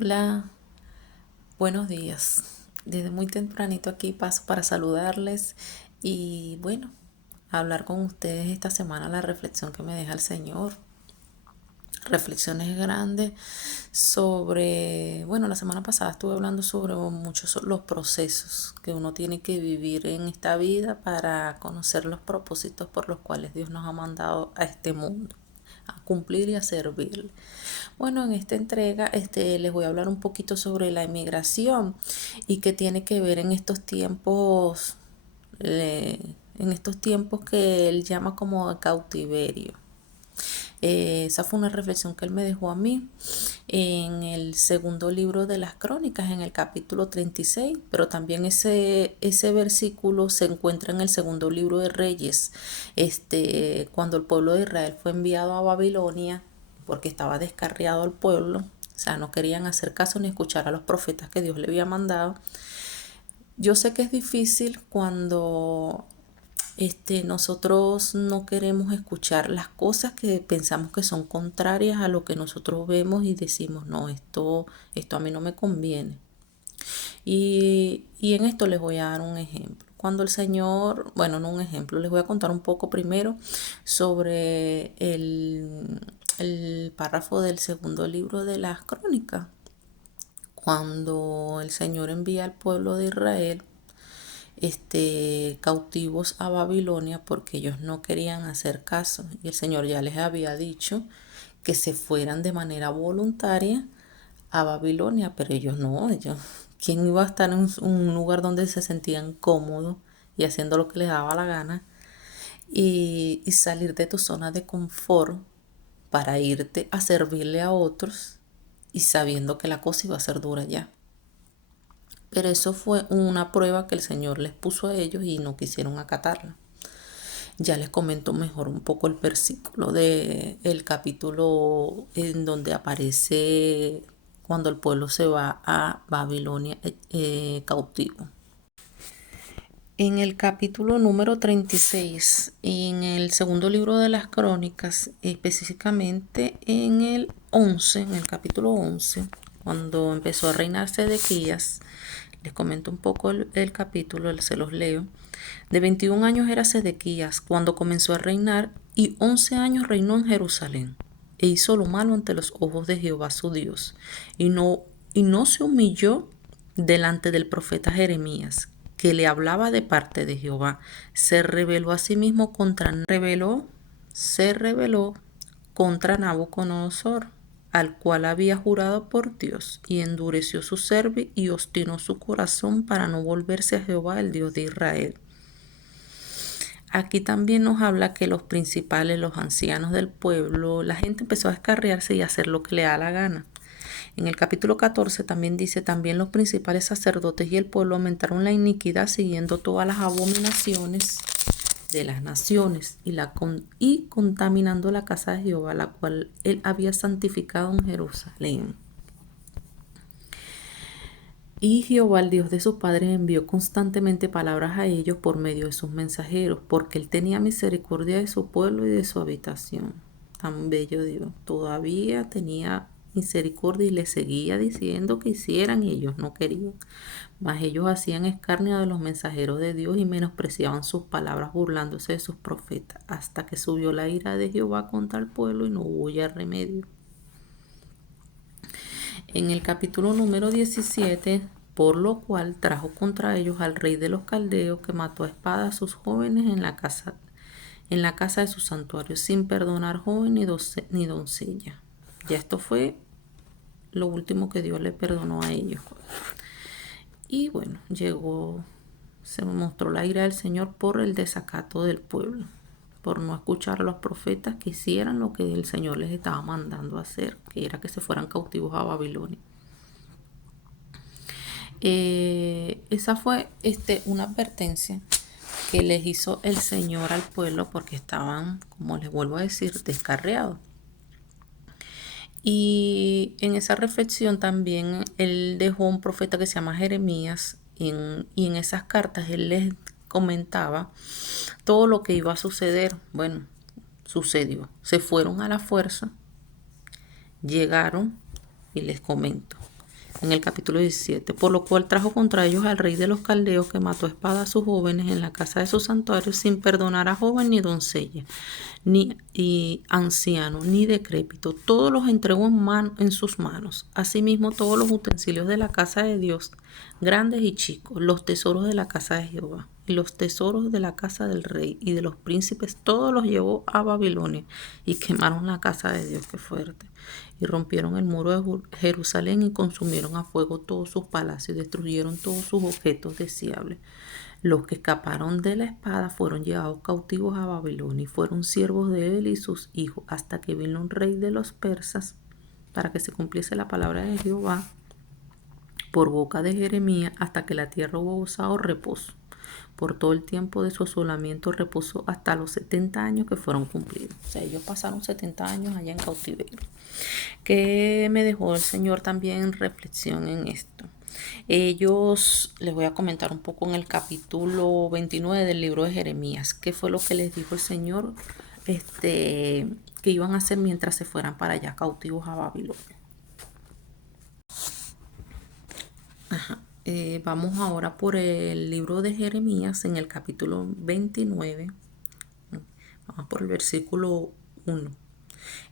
Hola, buenos días. Desde muy tempranito aquí paso para saludarles y bueno, hablar con ustedes esta semana la reflexión que me deja el Señor. Reflexiones grandes sobre, bueno, la semana pasada estuve hablando sobre muchos los procesos que uno tiene que vivir en esta vida para conocer los propósitos por los cuales Dios nos ha mandado a este mundo, a cumplir y a servirle. Bueno, en esta entrega les voy a hablar un poquito sobre la emigración y qué tiene que ver en estos tiempos, en estos tiempos que él llama como de cautiverio. Esa fue una reflexión que él me dejó a mí en el segundo libro de las Crónicas, en el capítulo 36, pero también ese versículo se encuentra en el segundo libro de Reyes, cuando el pueblo de Israel fue enviado a Babilonia, porque estaba descarriado el pueblo, o sea, no querían hacer caso ni escuchar a los profetas que Dios le había mandado. Yo sé que es difícil cuando nosotros no queremos escuchar las cosas que pensamos que son contrarias a lo que nosotros vemos y decimos, no, esto a mí no me conviene. Y en esto les voy a dar un ejemplo. Cuando el Señor, bueno, no un ejemplo, les voy a contar un poco primero sobre el párrafo del segundo libro de las Crónicas. Cuando el Señor envía al pueblo de Israel cautivos a Babilonia porque ellos no querían hacer caso y el Señor ya les había dicho que se fueran de manera voluntaria a Babilonia, pero ¿quién iba a estar en un lugar donde se sentían cómodos y haciendo lo que les daba la gana y salir de tu zona de confort para irte a servirle a otros y sabiendo que la cosa iba a ser dura ya? Pero eso fue una prueba que el Señor les puso a ellos y no quisieron acatarla. Ya les comento mejor un poco el versículo del capítulo en donde aparece cuando el pueblo se va a Babilonia cautivo. En el capítulo número 36, en el segundo libro de las Crónicas, específicamente en el capítulo 11, cuando empezó a reinar Sedequías, les comento un poco el capítulo, se los leo. De 21 años era Sedequías cuando comenzó a reinar y 11 años reinó en Jerusalén. E hizo lo malo ante los ojos de Jehová su Dios. Y no se humilló delante del profeta Jeremías, que le hablaba de parte de Jehová. Se rebeló contra Nabucodonosor, al cual había jurado por Dios, y endureció su cerviz y obstinó su corazón para no volverse a Jehová, el Dios de Israel. Aquí también nos habla que los principales, los ancianos del pueblo, la gente empezó a descarriarse y a hacer lo que le da la gana. En el capítulo 14 también dice, también los principales sacerdotes y el pueblo aumentaron la iniquidad siguiendo todas las abominaciones de las naciones y contaminando la casa de Jehová, la cual él había santificado en Jerusalén. Y Jehová, el Dios de sus padres, envió constantemente palabras a ellos por medio de sus mensajeros, porque él tenía misericordia de su pueblo y de su habitación. Tan bello Dios. Todavía tenía misericordia y les seguía diciendo que hicieran y ellos no querían. Mas ellos hacían escarnio de los mensajeros de Dios y menospreciaban sus palabras burlándose de sus profetas, hasta que subió la ira de Jehová contra el pueblo y no hubo ya remedio. En el capítulo número 17, por lo cual trajo contra ellos al rey de los caldeos, que mató a espada a sus jóvenes en la casa de su santuario, sin perdonar joven ni doncella. Ya esto fue lo último que Dios le perdonó a ellos. Y bueno, se mostró la ira del Señor por el desacato del pueblo, por no escuchar a los profetas que hicieran lo que el Señor les estaba mandando a hacer, que era que se fueran cautivos a Babilonia. Esa fue una advertencia que les hizo el Señor al pueblo porque estaban, como les vuelvo a decir, descarriados. Y en esa reflexión también él dejó un profeta que se llama Jeremías y en esas cartas él les comentaba todo lo que iba a suceder. Bueno, sucedió. Se fueron a la fuerza, llegaron y les comento. en el capítulo 17, por lo cual trajo contra ellos al rey de los caldeos, que mató a espada a sus jóvenes en la casa de sus santuarios, sin perdonar a joven ni doncella, ni anciano, ni decrépito. Todos los entregó en sus manos. Asimismo, todos los utensilios de la casa de Dios, grandes y chicos, los tesoros de la casa de Jehová, y los tesoros de la casa del rey y de los príncipes, todos los llevó a Babilonia, y quemaron la casa de Dios. Qué fuerte. Y rompieron el muro de Jerusalén y consumieron a fuego todos sus palacios y destruyeron todos sus objetos deseables. Los que escaparon de la espada fueron llevados cautivos a Babilonia y fueron siervos de él y sus hijos, hasta que vino un rey de los persas, para que se cumpliese la palabra de Jehová por boca de Jeremías, hasta que la tierra hubo gozado reposo. Por todo el tiempo de su asolamiento reposó hasta los 70 años que fueron cumplidos. O sea, ellos pasaron 70 años allá en cautiverio. ¿Qué me dejó el Señor también en reflexión en esto? Ellos, les voy a comentar un poco en el capítulo 29 del libro de Jeremías, qué fue lo que les dijo el Señor que iban a hacer mientras se fueran para allá cautivos a Babilonia. Vamos ahora por el libro de Jeremías en el capítulo 29. Vamos por el versículo 1.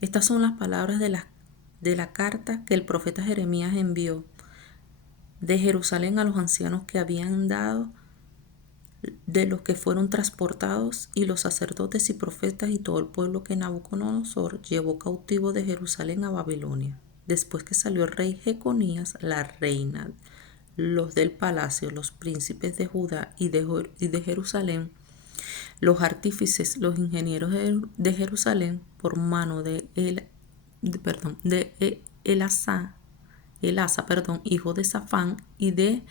Estas son las palabras de la carta que el profeta Jeremías envió de Jerusalén a los ancianos que habían dado, de los que fueron transportados, y los sacerdotes y profetas y todo el pueblo que Nabucodonosor llevó cautivo de Jerusalén a Babilonia. Después que salió el rey Jeconías, la reina, los del palacio, los príncipes de Judá y de Jerusalén, los artífices, los ingenieros de Jerusalén, por mano de Elasa, hijo de Safán, y de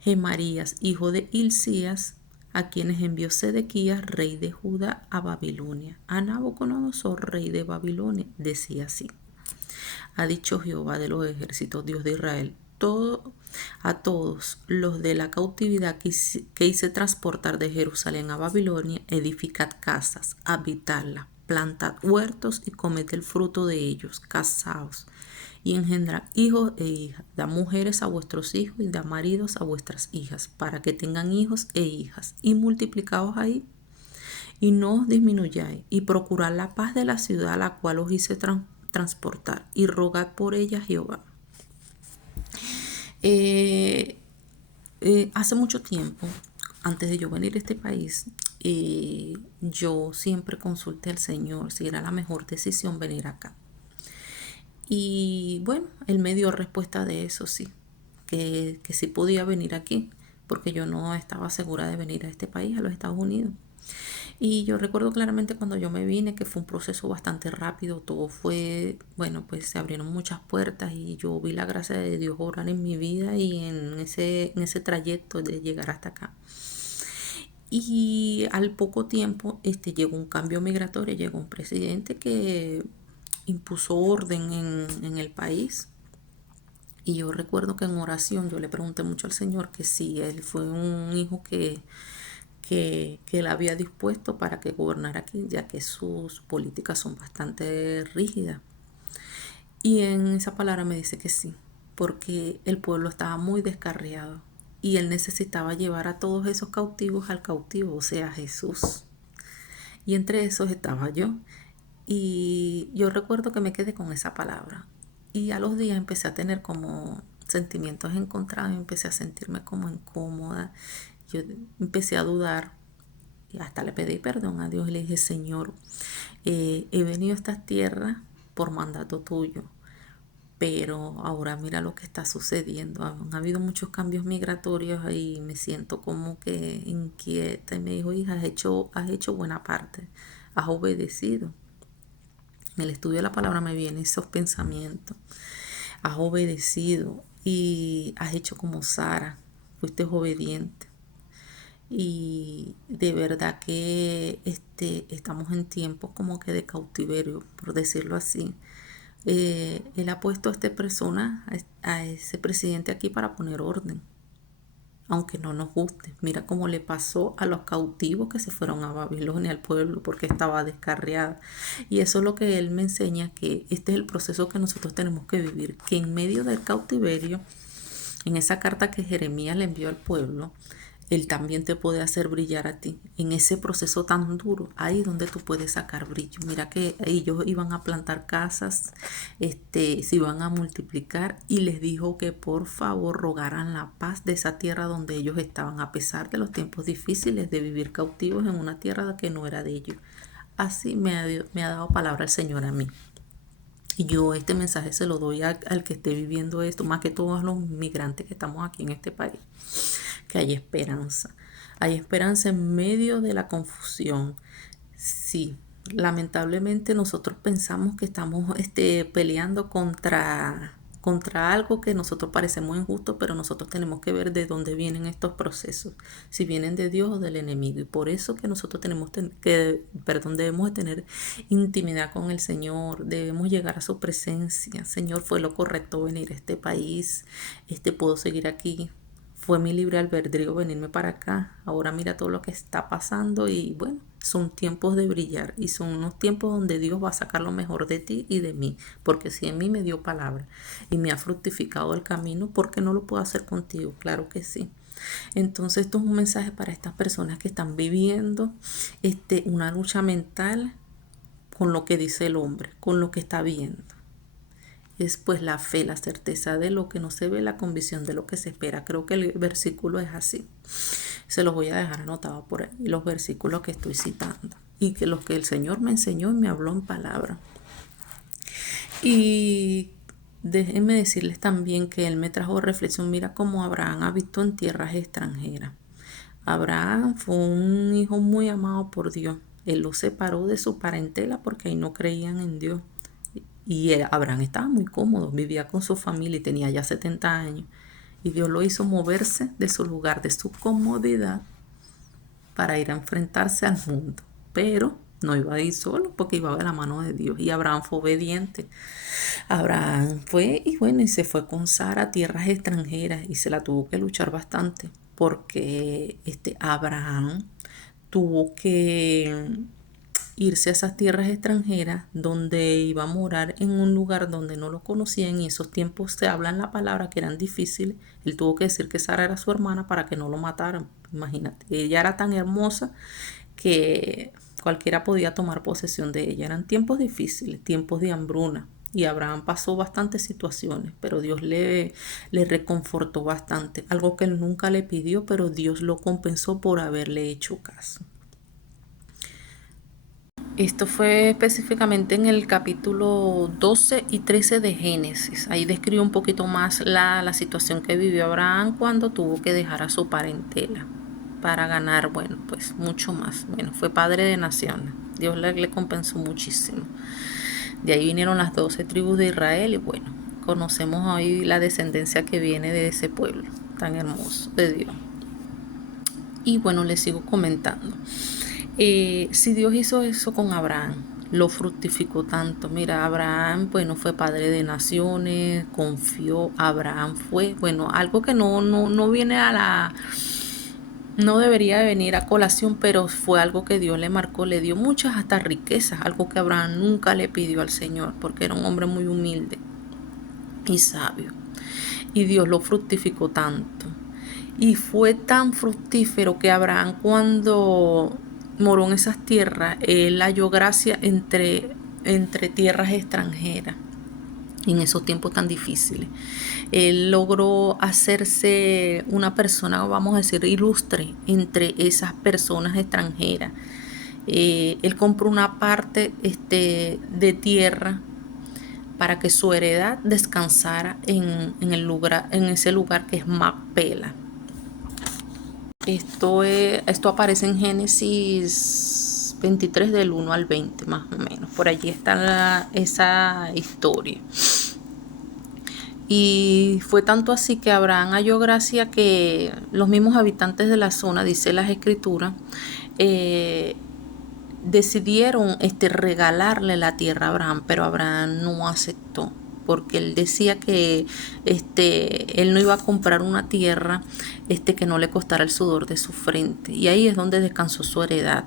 Gemarías, hijo de Hilcías, a quienes envió Sedequías, rey de Judá, a Babilonia. A Nabucodonosor, rey de Babilonia, decía así: ha dicho Jehová de los ejércitos, Dios de Israel, a todos los de la cautividad que hice transportar de Jerusalén a Babilonia, edificad casas, habitadlas, plantad huertos y comed el fruto de ellos, casaos y engendrad hijos e hijas, da mujeres a vuestros hijos y da maridos a vuestras hijas, para que tengan hijos e hijas, y multiplicaos ahí, y no os disminuyáis, y procurad la paz de la ciudad a la cual os hice transportar, y rogad por ella a Jehová. Hace mucho tiempo, antes de yo venir a este país, yo siempre consulté al Señor si era la mejor decisión venir acá. Y bueno, Él me dio respuesta de eso, sí, que sí podía venir aquí, porque yo no estaba segura de venir a este país, a los Estados Unidos. Y yo recuerdo claramente cuando yo me vine que fue un proceso bastante rápido, todo fue, bueno, pues se abrieron muchas puertas y yo vi la gracia de Dios obrar en mi vida y en ese trayecto de llegar hasta acá. Y al poco tiempo llegó un cambio migratorio, llegó un presidente que impuso orden en el país. Y yo recuerdo que en oración yo le pregunté mucho al Señor que si él fue un hijo que él había dispuesto para que gobernara aquí, ya que sus políticas son bastante rígidas. Y en esa palabra me dice que sí, porque el pueblo estaba muy descarriado y él necesitaba llevar a todos esos cautivos al cautivo, o sea, a Jesús. Y entre esos estaba yo. Y yo recuerdo que me quedé con esa palabra. Y a los días empecé a tener como sentimientos encontrados, empecé a sentirme como incómoda. Yo empecé a dudar y hasta le pedí perdón a Dios y le dije: Señor, he venido a esta tierra por mandato tuyo, pero ahora mira lo que está sucediendo. Han habido muchos cambios migratorios y me siento como que inquieta. Y me dijo: hija, has hecho buena parte, has obedecido. En el estudio de la palabra me vienen esos pensamientos. Has obedecido y has hecho como Sara, fuiste obediente. Y de verdad que estamos en tiempos como que de cautiverio, por decirlo así. Él ha puesto a esta persona, a ese presidente aquí, para poner orden, aunque no nos guste. Mira cómo le pasó a los cautivos que se fueron a Babilonia, al pueblo, porque estaba descarriada. Y eso es lo que él me enseña, que este es el proceso que nosotros tenemos que vivir, que en medio del cautiverio En esa carta que Jeremías le envió al pueblo, Él también te puede hacer brillar a ti. En ese proceso tan duro, ahí es donde tú puedes sacar brillo. Mira que ellos iban a plantar casas, se iban a multiplicar y les dijo que por favor rogaran la paz de esa tierra donde ellos estaban, a pesar de los tiempos difíciles de vivir cautivos en una tierra que no era de ellos. Así me ha dado palabra el Señor a mí. Y yo este mensaje se lo doy al que esté viviendo esto, más que todos los migrantes que estamos aquí en este país, que hay esperanza. Hay esperanza en medio de la confusión. Sí, lamentablemente nosotros pensamos que estamos peleando contra algo que nosotros parecemos injusto, pero nosotros tenemos que ver de dónde vienen estos procesos, si vienen de Dios o del enemigo. Y por eso que nosotros debemos de tener intimidad con el Señor, debemos llegar a su presencia. Señor, fue lo correcto venir a este país, puedo seguir aquí. Fue mi libre albedrío venirme para acá. Ahora mira todo lo que está pasando y bueno, son tiempos de brillar y son unos tiempos donde Dios va a sacar lo mejor de ti y de mí. Porque si en mí me dio palabra y me ha fructificado el camino, ¿por qué no lo puedo hacer contigo? Claro que sí. Entonces esto es un mensaje para estas personas que están viviendo una lucha mental con lo que dice el hombre, con lo que está viendo. Es pues la fe, la certeza de lo que no se ve, la convicción de lo que se espera. Creo que el versículo es así. Se los voy a dejar anotado por ahí, los versículos que estoy citando. Y que los que el Señor me enseñó y me habló en palabra. Y déjenme decirles también que Él me trajo reflexión. Mira cómo Abraham ha visto en tierras extranjeras. Abraham fue un hijo muy amado por Dios. Él lo separó de su parentela porque ahí no creían en Dios. Y Abraham estaba muy cómodo, vivía con su familia y tenía ya 70 años. Y Dios lo hizo moverse de su lugar, de su comodidad, para ir a enfrentarse al mundo. Pero no iba a ir solo porque iba de la mano de Dios. Y Abraham fue obediente. Abraham fue y bueno, y se fue con Sara a tierras extranjeras y se la tuvo que luchar bastante porque Abraham tuvo que irse a esas tierras extranjeras donde iba a morar en un lugar donde no lo conocían. Y en esos tiempos se hablan la palabra que eran difíciles. Él tuvo que decir que Sara era su hermana para que no lo mataran. Imagínate, ella era tan hermosa que cualquiera podía tomar posesión de ella. Eran tiempos difíciles, tiempos de hambruna. Y Abraham pasó bastantes situaciones, pero Dios le reconfortó bastante. Algo que él nunca le pidió, pero Dios lo compensó por haberle hecho caso. Esto fue específicamente en el capítulo 12 y 13 de Génesis. Ahí describe un poquito más la situación que vivió Abraham cuando tuvo que dejar a su parentela para ganar, bueno, pues mucho más. Bueno, fue padre de naciones. Dios le compensó muchísimo. De ahí vinieron las 12 tribus de Israel y bueno, conocemos hoy la descendencia que viene de ese pueblo tan hermoso de Dios. Y bueno, les sigo comentando. Si Dios hizo eso con Abraham, lo fructificó tanto. Mira, Abraham, bueno, fue padre de naciones, confió. Abraham fue, bueno, algo que no viene no debería de venir a colación, pero fue algo que Dios le marcó, le dio muchas hasta riquezas, algo que Abraham nunca le pidió al Señor, porque era un hombre muy humilde y sabio. Y Dios lo fructificó tanto. Y fue tan fructífero que Abraham, cuando moró en esas tierras, él halló gracia entre tierras extranjeras en esos tiempos tan difíciles. Él logró hacerse una persona, vamos a decir, ilustre entre esas personas extranjeras. Él compró una parte de tierra para que su heredad descansara en ese lugar que es Macpela. Esto aparece en Génesis 23 del 1 al 20 más o menos. Por allí está esa historia. Y fue tanto así que Abraham halló gracia que los mismos habitantes de la zona, dice las escrituras, decidieron regalarle la tierra a Abraham, pero Abraham no aceptó, porque él decía que él no iba a comprar una tierra que no le costara el sudor de su frente. Y ahí es donde descansó su heredad.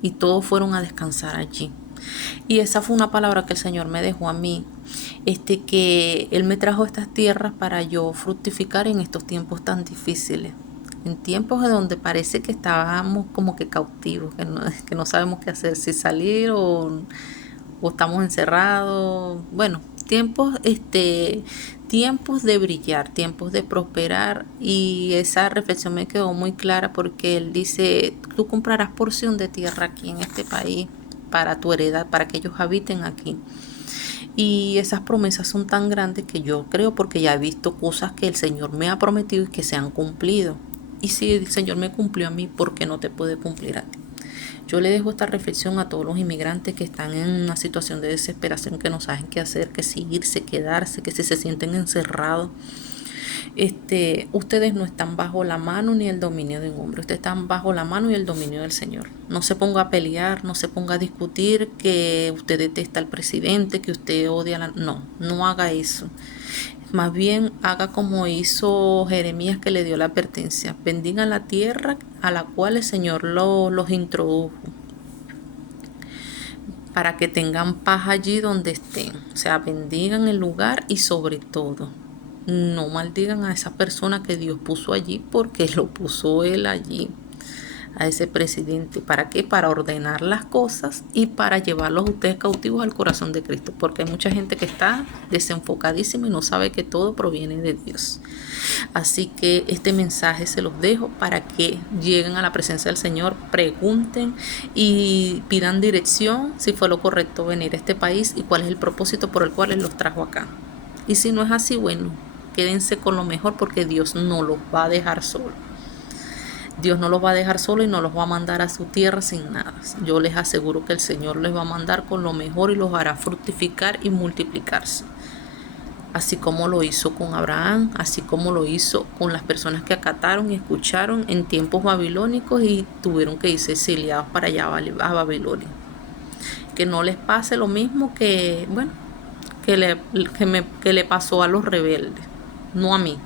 Y todos fueron a descansar allí. Y esa fue una palabra que el Señor me dejó a mí, que Él me trajo a estas tierras para yo fructificar en estos tiempos tan difíciles. En tiempos de donde parece que estábamos como que cautivos, que no sabemos qué hacer, si salir o estamos encerrados. Bueno, tiempos de brillar, tiempos de prosperar. Y esa reflexión me quedó muy clara porque Él dice, tú comprarás porción de tierra aquí en este país para tu heredad, para que ellos habiten aquí. Y esas promesas son tan grandes que yo creo, porque ya he visto cosas que el Señor me ha prometido y que se han cumplido. Y si el Señor me cumplió a mí, ¿por qué no te puede cumplir a ti? Yo le dejo esta reflexión a todos los inmigrantes que están en una situación de desesperación, que no saben qué hacer, que si irse, quedarse, que si se sienten encerrados. Ustedes no están bajo la mano ni el dominio de un hombre, ustedes están bajo la mano y el dominio del Señor. No se ponga a pelear, no se ponga a discutir que usted detesta al presidente, que usted odia no haga eso. Más bien haga como hizo Jeremías, que le dio la advertencia: bendigan la tierra a la cual el Señor los introdujo, para que tengan paz allí donde estén. O sea, bendigan el lugar y sobre todo, no maldigan a esa persona que Dios puso allí, porque lo puso Él allí, a ese presidente. ¿Para qué? Para ordenar las cosas y para llevarlos a ustedes cautivos al corazón de Cristo, porque hay mucha gente que está desenfocadísima y no sabe que todo proviene de Dios. Así que este mensaje se los dejo para que lleguen a la presencia del Señor, pregunten y pidan dirección, si fue lo correcto venir a este país y cuál es el propósito por el cual Él los trajo acá. Y si no es así, bueno, quédense con lo mejor, porque Dios no los va a dejar solos. Dios no los va a dejar solo y no los va a mandar a su tierra sin nada. Yo les aseguro que el Señor les va a mandar con lo mejor y los hará fructificar y multiplicarse. Así como lo hizo con Abraham, así como lo hizo con las personas que acataron y escucharon en tiempos babilónicos y tuvieron que irse exiliados para allá a Babilonia. Que no les pase lo mismo que le pasó a los rebeldes, no a mí,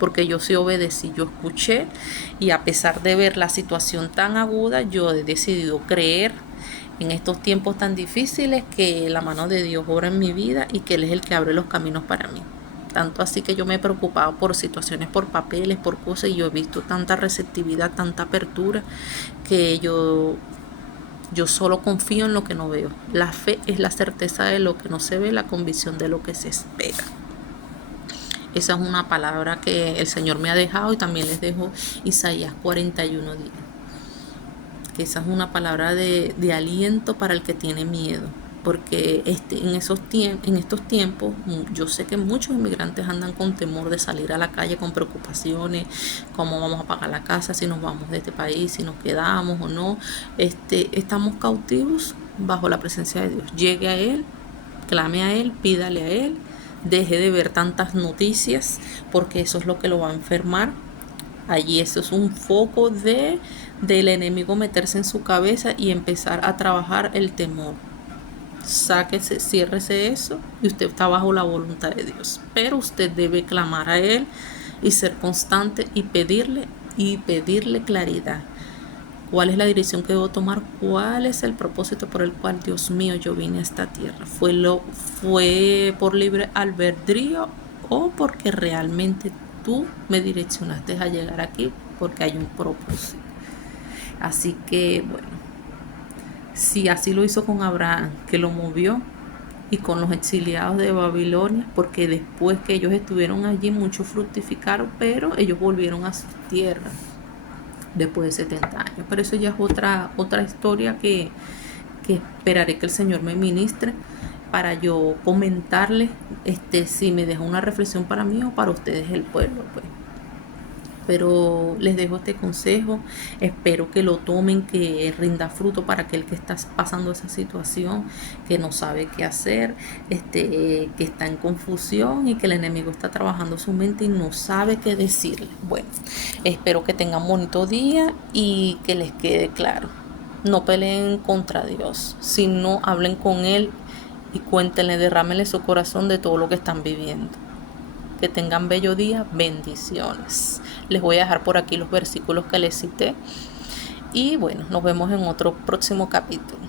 porque yo sí obedecí, yo escuché, y a pesar de ver la situación tan aguda, yo he decidido creer en estos tiempos tan difíciles que la mano de Dios obra en mi vida y que Él es el que abre los caminos para mí. Tanto así que yo me he preocupado por situaciones, por papeles, por cosas, y yo he visto tanta receptividad, tanta apertura, que yo solo confío en lo que no veo. La fe es la certeza de lo que no se ve, la convicción de lo que se espera. Esa es una palabra que el Señor me ha dejado, y también les dejo Isaías 41:10. Esa es una palabra de aliento para el que tiene miedo, porque en estos tiempos yo sé que muchos inmigrantes andan con temor de salir a la calle, con preocupaciones: cómo vamos a pagar la casa, si nos vamos de este país, si nos quedamos o no. Estamos cautivos bajo la presencia de Dios. Llegue a Él, clame a Él, pídale a Él, deje de ver tantas noticias, porque eso es lo que lo va a enfermar. Allí eso es un foco del enemigo meterse en su cabeza y empezar a trabajar el temor. Sáquese, ciérrese eso, y usted está bajo la voluntad de Dios. Pero usted debe clamar a Él y ser constante y pedirle claridad. ¿Cuál es la dirección que debo tomar? ¿Cuál es el propósito por el cual, Dios mío, yo vine a esta tierra? ¿Fue por libre albedrío o porque realmente tú me direccionaste a llegar aquí? Porque hay un propósito. Así que, bueno, si así lo hizo con Abraham, que lo movió, y con los exiliados de Babilonia, porque después que ellos estuvieron allí, muchos fructificaron, pero ellos volvieron a sus tierras después de 70 años. Pero eso ya es otra historia que esperaré que el Señor me ministre para yo comentarles, si me deja una reflexión para mí o para ustedes, el pueblo, pues. Pero les dejo este consejo, espero que lo tomen, que rinda fruto para aquel que está pasando esa situación, que no sabe qué hacer, que está en confusión y que el enemigo está trabajando su mente y no sabe qué decirle. Bueno, espero que tengan un bonito día y que les quede claro: no peleen contra Dios, sino hablen con Él y cuéntenle, derrámenle su corazón de todo lo que están viviendo. Que tengan bello día, bendiciones. Les voy a dejar por aquí los versículos que les cité. Y bueno, nos vemos en otro próximo capítulo.